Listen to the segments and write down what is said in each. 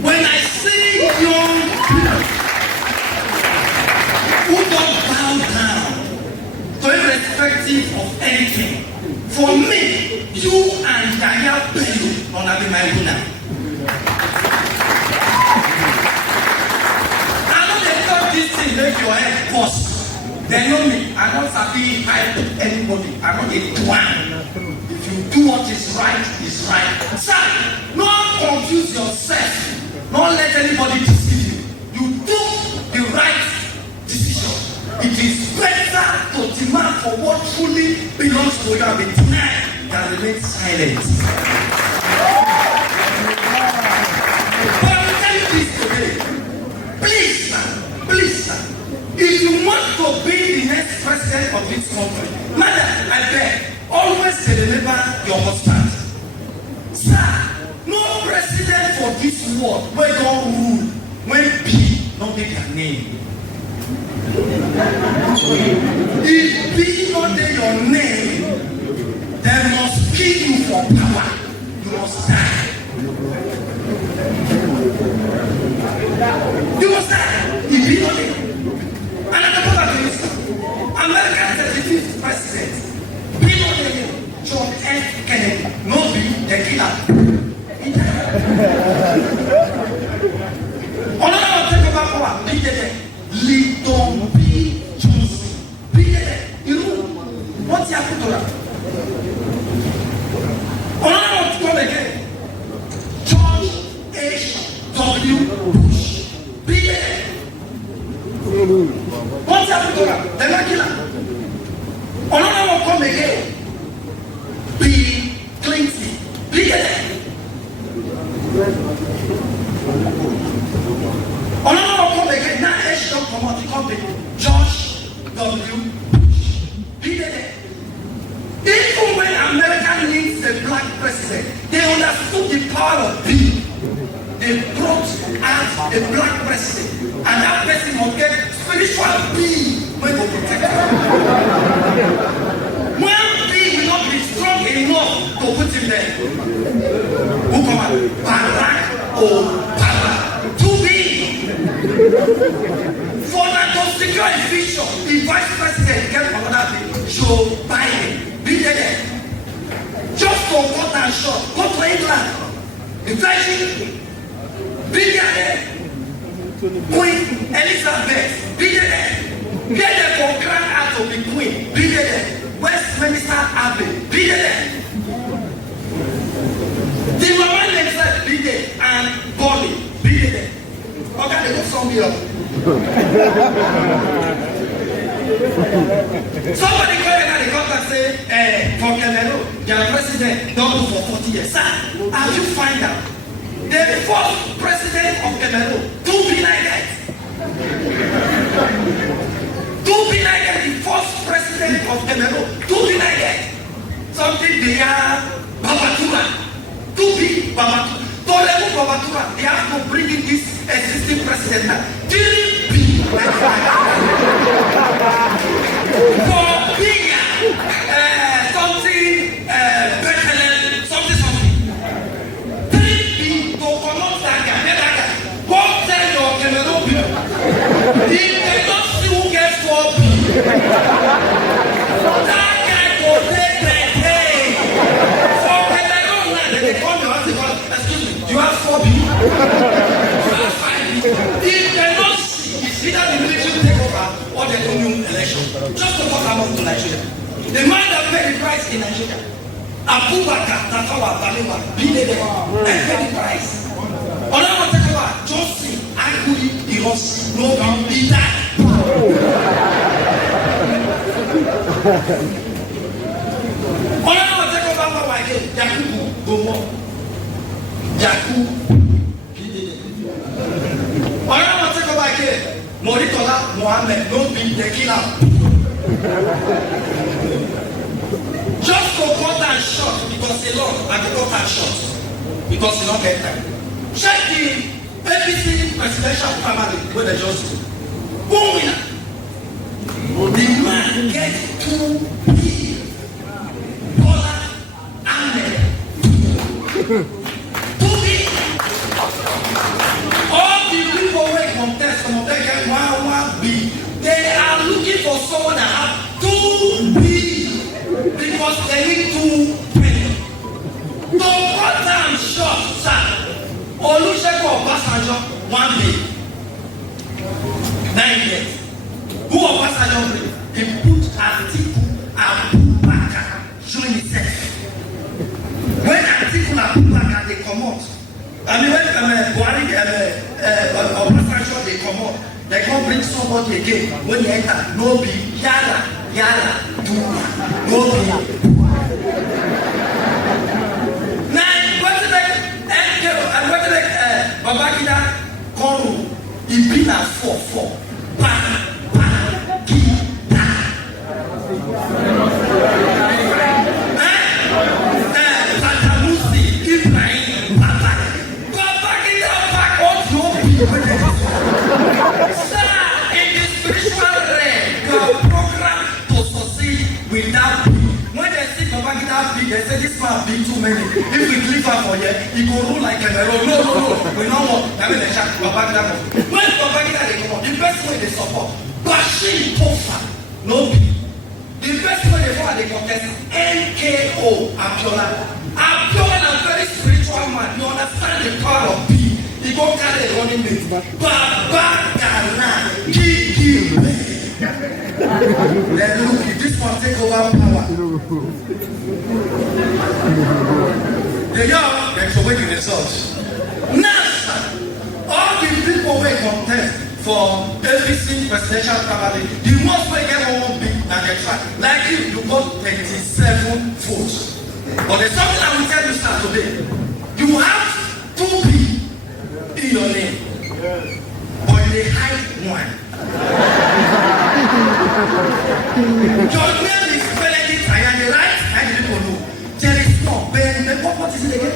When I see young people who don't bow down to irrespective of anything, for me, you and Daniel Bello on have been my winner. I know they thought this thing make your head bust. They know me. I don't sabi hype anybody. I'm not a one. If you do what is right, is right. Sir, don't confuse yourself. Don't let anybody deceive you. You do the right decision. It is better to demand for what truly belongs to you and be denied than remain silent. But I will tell you this today. Please, sir, if you want to be the next president of this country, madam, I beg, always remember your husband. Sir, no president for this world will go rule when P not be their name. If P not be your name, they must kill you for power. You must die. You must die. If P not be. And at the point of this, America's 35th president, Peter Obi, John F. Kennedy, no be the killer. Another one take over power, Peter Lyndon B. Johnson. Peter, you know what's happened to that? Another one to come again, George H.W. Bush. Peter. What's happened to that? They're not killer. Another one come again. Bill Clinton. Peter. Another one come again. Now H don't come out. He come to George W. Bush. Peter. Even when America needs a black president, they understood the power of Bill. They brought out a black president, and that person must get spiritual being when they protect him. When being will not be strong enough to put him there, who come out? Barack Obama. To be for that to secure his vision, the vice president get another thing. Joe Biden, be there. Just for cut and shot, go to England. The Virgin. Be there. Queen Elizabeth. Be there. Get there for Grand Art to be queen. Be there. Westminster Abbey. Be there. The woman themselves be there. And Bobby. Be there. Okay, they go somewhere else. Somebody go and they come and say, for Cameroon, their president don't do for 40 years. Sir, have you find out? The fourth president of Cameroon, to be like that. To be like that, the first president of Cameroon, to be like that. Something they are Babatura. To be Babatura. To level Babatura, they have to bring in this existing president now. Didn't be like that. For bigger, something better than something. If they don't see who gets 4 B, that guy will take the day. For Cameroon now, they come to us and say, excuse me, do you have 4 B? Do you have 5 B? If they don't see, it's either the military take over or they don't do election. Just to talk about Nigeria. The man that paid the price in Nigeria, Abubakar Tafawa Balewa, be there and pay the price. Another take over, Johnson, Agui, he was no leader. Another take over power again, Yakubu Gomo. Yakubu, another take over again, Moritola Mohammed, no be the killer. Just for cut and shot, because a lot, I can cut and shot, because you don't get time. Check the APC presidential family where they just go. Who winner? The man gets 2 billion. Bola Ahmed. 2 billion. All the people who contest, some of them get 1B. They are looking for someone that have 2B because they need 2 penny. To cut them short, sir. Olusegun Obasanjo 1B. 9 years. Who Obasanjo play? He put Atiku Abubakar join himself. When Atiku Abubakar they come out, I mean when Buhari Obasanjo they come out, they come bring somebody again. When he enter, no be yala duma, no be. Now what is like Babangida Koru? He been at 4. Without when they see Babangida big, they say this man big too many. If we click her for here, he go rule like Cameroon. No. We don't want. I mean, they shut Babangida. When Babangida they come up, the best way they support, Bashir Tofa, no be. The best way they follow they contest NKO Abiola. Abiola is a very spiritual man. You understand the power of B. He go carry the running mate. Babangida, give. Then look, if this one take over power, they show the results. Now, all the people who contest for ABC presidential primary, the most we get one big and get try. Like you got 27 votes. But there's something I will tell you sir today. You have 2 in your name, but they hide one. Your name is Benedict Ayane, right? How do people know? There is no Ben. What is it again?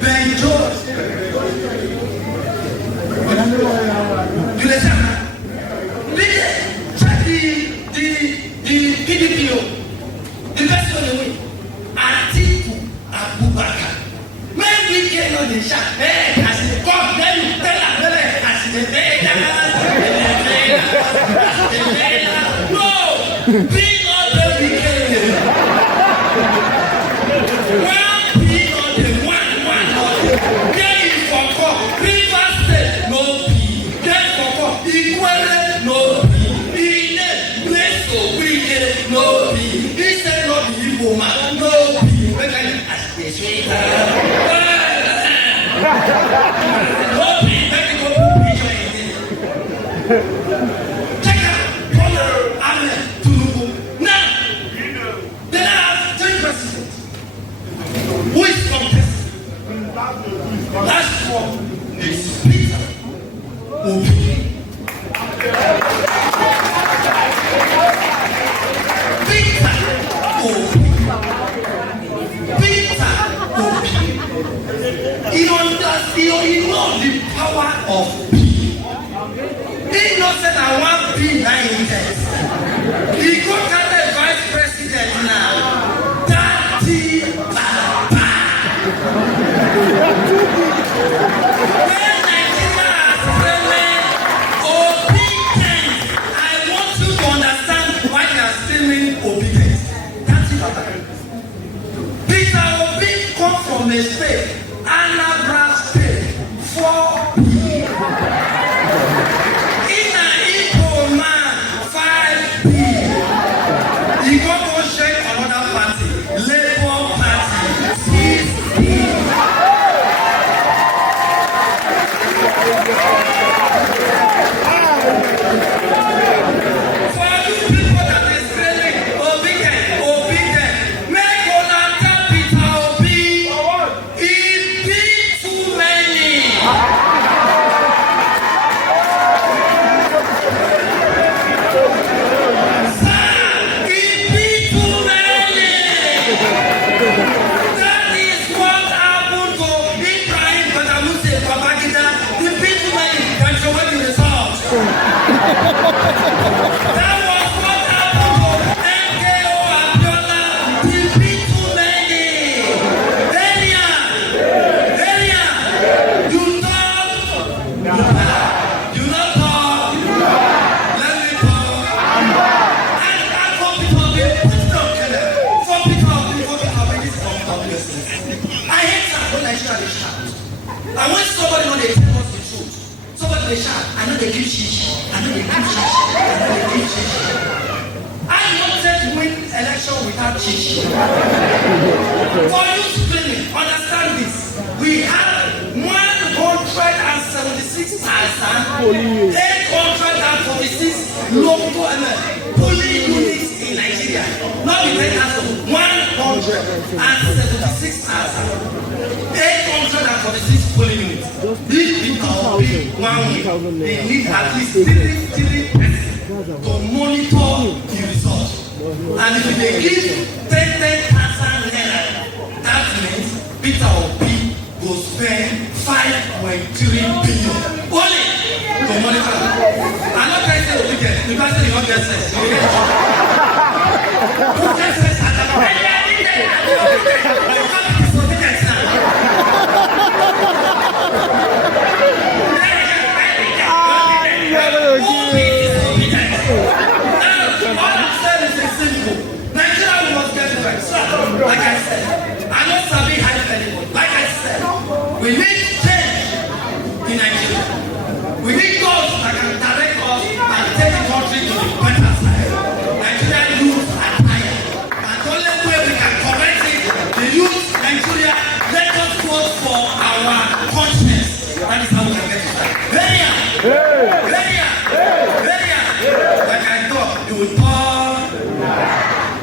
Ben George. You listen. Check the PDPO. The best one away. Atiku Abubakar. Maybe get on the shot. Hey, as it come, then you tell her, as it no! Big on the weekend! One big on the one. There is for call. River State, no P. There for call. Equal, no P. In a place of weekend, no P. He said, no P. Woman, no P. When can you ask this? No P. Check out Bola Ahmed Tinubu. Now, there are 10 presidents who is contesting. Last one is Peter Obi. Peter Obi. He knows the power of peace. He knows that I want P9. He got the vice president now. Daddy Papa. When Nigeria has obedience, I want you to understand why they are stealing obedience. Daddy Papa. Peter Obi come from a state, Anambra State, 4 he got to shake another party, Labour Party, CC. For you people that is screaming, obedient, make una tell Peter Obi, he beat too many. That was what happened to NKO Abiola. He beat too many. Nigeria they shout. And when somebody know they tell us the truth, somebody they shout, I know they give shishi, I know they give shishi, I know they give shishi. I wanted to win election without shishi. For you screaming, understand this. We have 176,846 local polling units in Nigeria. Not the 176,846 polling units. These people will be one week. They need at least 3 to monitor the results. And if they give 10,000 naira, that means Peter Obi will spend 5.3 billion only to monitor. I'm not trying to say the weekend. The person is not get sense. You get sense at the moment. You can't be disobedient now. Like I said, I'm not serving hype anymore. Like I said, we need change in Nigeria. We need those that can direct us and take the country to the better side. Nigerian youth are tired. And the only way we can correct it, the youth, Nigeria, let us vote for our conscience. That is how we can get it right. Like I thought, you would talk,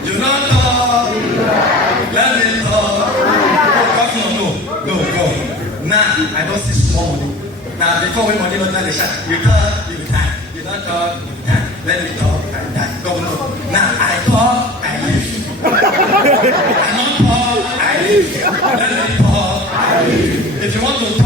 you not talk. Let me talk. No. Now I don't see small money. Now before when money not the shot, you talk, you die. You don't talk, you die. Let me talk, I die. No. Now I talk, I live. I don't talk, I live. Let me talk, I live. If you want to talk,